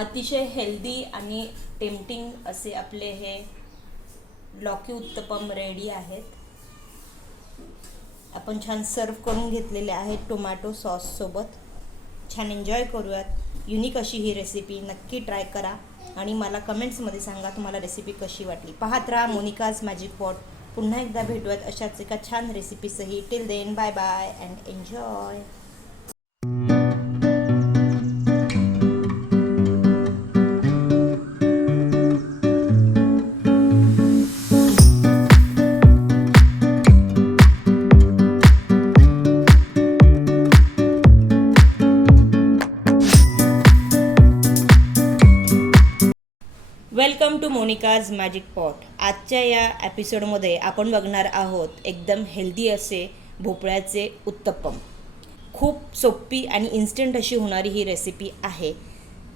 अतिशय हेल्दी आणि टेम्पटिंग असे आपले हे लौकी उत्तपम रेडी आहेत. आपण छान सर्व करून घेतलेले आहेत टोमॅटो सॉस सोबत. छान एन्जॉय करूयात. युनिक अशी ही रेसिपी नक्की ट्राय करा आणि मला कमेंट्समध्ये सांगा तुम्हाला रेसिपी कशी वाटली. पाहत राहा मोनिकाज मॅजिक पॉट. पुन्हा एकदा भेटूयात अशाच एका छान रेसिपीसही. Till then bye bye and enjoy. Welcome to Monica's magic pot. आजच्या या एपिसोडमध्ये आपण बघणार आहोत एकदम हेल्दी असे भोपळ्याचे उत्तप्पम. खूप सोपी आणि इन्स्टंट अशी होणारी ही रेसिपी आहे.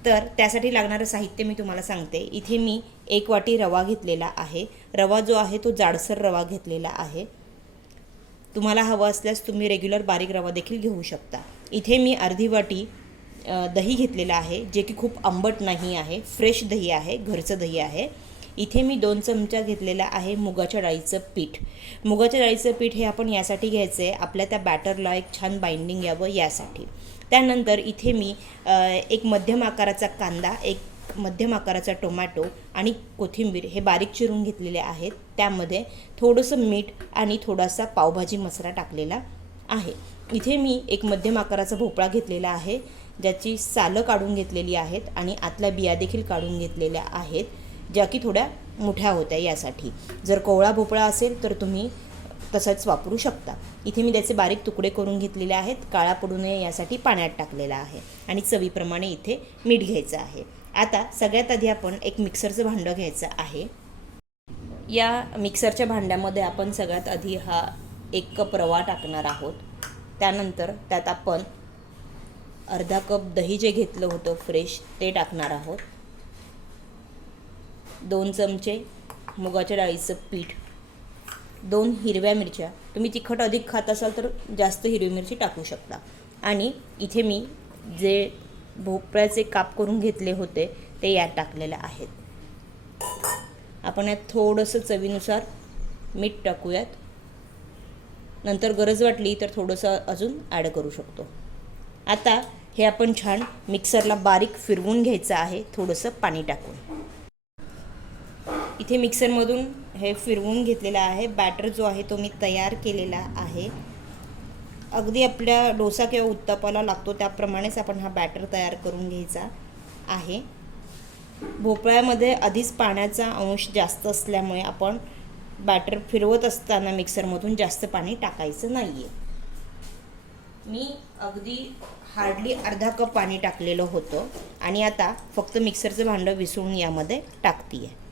तर त्यासाठी लागणारं साहित्य मी तुम्हाला सांगते. इथे मी 1 वाटी रवा घेतलेला आहे. रवा जो आहे तो जाडसर रवा घेतलेला आहे. तुम्हाला हवा असल्यास तुम्ही रेग्युलर बारीक रवा देखील घेऊ शकता. इथे मी अर्धी वाटी दही घेतलेलं आहे, जे की खूप आंबट नाही आहे. फ्रेश दही आहे, घरचं दही आहे. इथे मी 2 चमचा घेतलेला आहे मुगाच्या डाळीचं पीठ. मुगाच्या डाळीचं पीठ हे आपण यासाठी घ्यायचं आहे आपल्या त्या बॅटरला एक छान बाइंडिंग यावं यासाठी. त्यानंतर इथे मी एक मध्यम आकाराचा कांदा, एक मध्यम आकाराचा टोमॅटो आणि कोथिंबीर हे बारीक चिरून घेतलेले आहेत. त्यामध्ये थोडंसं मीठ आणि थोडासा पावभाजी मसाला टाकलेला आहे. इथे मी एक मध्यम आकाराचा भोपळा घेतलेला आहे, ज्याची सालं काढून घेतलेली आहेत आणि आतल्या बिया देखील काढून घेतलेल्या आहेत, ज्या की थोड्या मोठ्या होत्या यासाठी. जर कोवळा भोपळा असेल तर तुम्ही तसंच वापरू शकता. इथे मी त्याचे बारीक तुकडे करून घेतलेले आहेत. काळा पडू नये यासाठी पाण्यात टाकलेला आहे आणि चवीप्रमाणे इथे मीठ घ्यायचं आहे. आता सगळ्यात आधी आपण एक मिक्सरचं भांडं घ्यायचं आहे. या मिक्सरच्या भांड्यामध्ये आपण सगळ्यात आधी हा 1 कप रवा टाकणार आहोत. त्यानंतर त्यात आपण अर्धा कप दही जे घेतलं होतं फ्रेश ते टाकणार आहोत. 2 चमचे मुगाच्या डाळीचं पीठ, 2 हिरव्या मिरच्या. तुम्ही तिखट अधिक खात असाल तर जास्त हिरवी मिरची टाकू शकता. आणि इथे मी जे भोपळ्याचे काप करून घेतले होते ते यात टाकलेले आहेत. आपण यात थोडंसं चवीनुसार मीठ टाकूयात. नंतर गरज वाटली तर थोडंसं अजून ॲड करू शकतो. आता हे आपण छान मिक्सरला बारीक फिरवून घ्यायचं आहे थोडंसं पाणी टाकून. इथे मिक्सरमधून हे फिरवून घेतलेलं आहे. बॅटर जो आहे तो मी तयार केलेला आहे. अगदी आपल्या डोसा किंवा उत्तप्पाला लागतो त्याप्रमाणेच आपण हा बॅटर तयार करून घ्यायचा आहे. भोपळ्यामध्ये आधीच पाण्याचा अंश जास्त असल्यामुळे आपण बॅटर फिरवत असताना मिक्सरमधून जास्त पाणी टाकायचं नाही आहे. मी अगदी हार्डली अर्धा कप पाणी टाकलेलं होतं आणि आता फक्त मिक्सरचं भांडं विसळून यामध्ये टाकते आहे.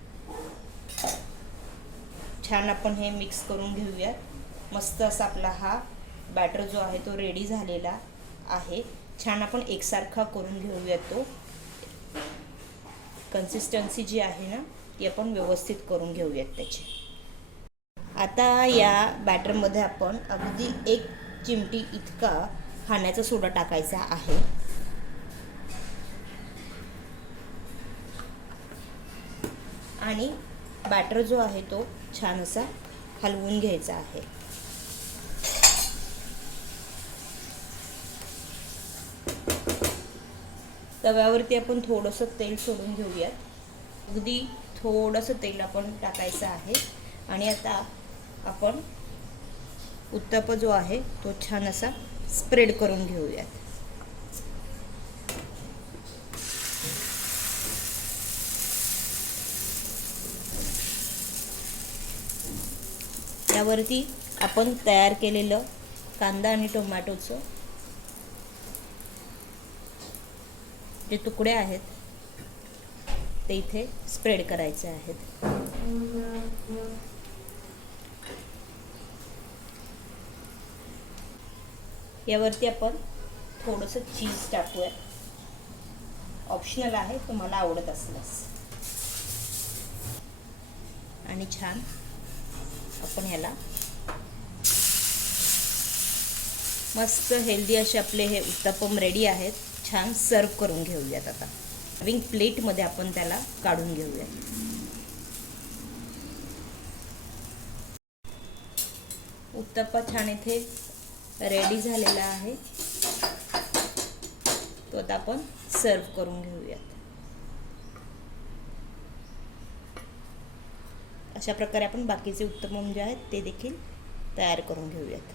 छान आपण हे मिक्स करून घेऊयात. मस्त असा आपला हा बॅटर जो आहे तो रेडी झालेला आहे. छान आपण एकसारखा करून घेऊयात. तो कन्सिस्टन्सी जी आहे ना ती आपण व्यवस्थित करून घेऊयात त्याची. आता या बॅटरमध्ये आपण अगदी 1 चिमटी इतका खाण्याचा सोडा टाकायचा आहे. आणि बॅटर जो आहे तो छान असा हलवून घ्यायचा आहे. तव्यावरती आपण थोडंसं तेल सोडून घेऊयात. अगदी थोडंसं तेल आपण टाकायचं आहे. आणि आता आपण उत्तप्पा जो आहे तो छान असा स्प्रेड करून घेऊयात. यावरती आपण तयार केलेलं कांदा आणि टोमॅटोचं जे तुकडे आहेत ते इथे स्प्रेड करायचे आहेत. यावरती आपण थोडंसं चीज टाकूया. ऑप्शनल आहे, तुम्हाला आवडत असल्यास. आणि छान आपण ह्याला मस्त हेल्दी असे आपले हे उत्तप्पम रेडी आहेत. छान सर्व करून घेऊयात आता. सर्विंग प्लेटमध्ये आपण त्याला काढून घेऊया. उत्तप्पा छान इथे रेडी झालेला आहे. तो आता आपण सर्व करून घेऊयात. अशा प्रकारे आपण बाकीचे उत्तप्पम जे आहेत ते देखील तयार करून घेऊयात.